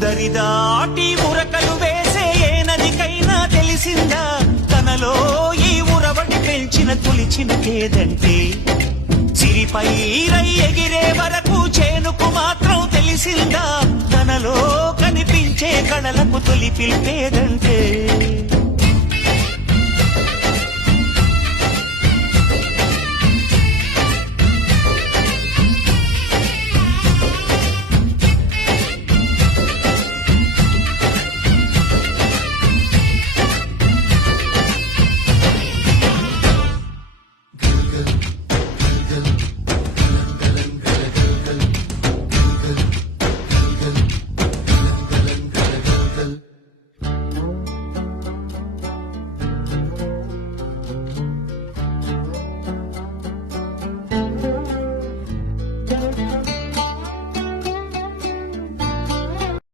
దరిదాటి ఉరకలు వేసే ఏ నదికైనా తెలిసిందా తనలో ఈ ఉరవడి పెంచిన తొలిచిన కేదంటే సిరిపై రై ఎగిరే వరకు చేనుకు మాత్రం తెలిసిందా తనలో కనిపించే కళలకు తొలి పిలిపేదంటే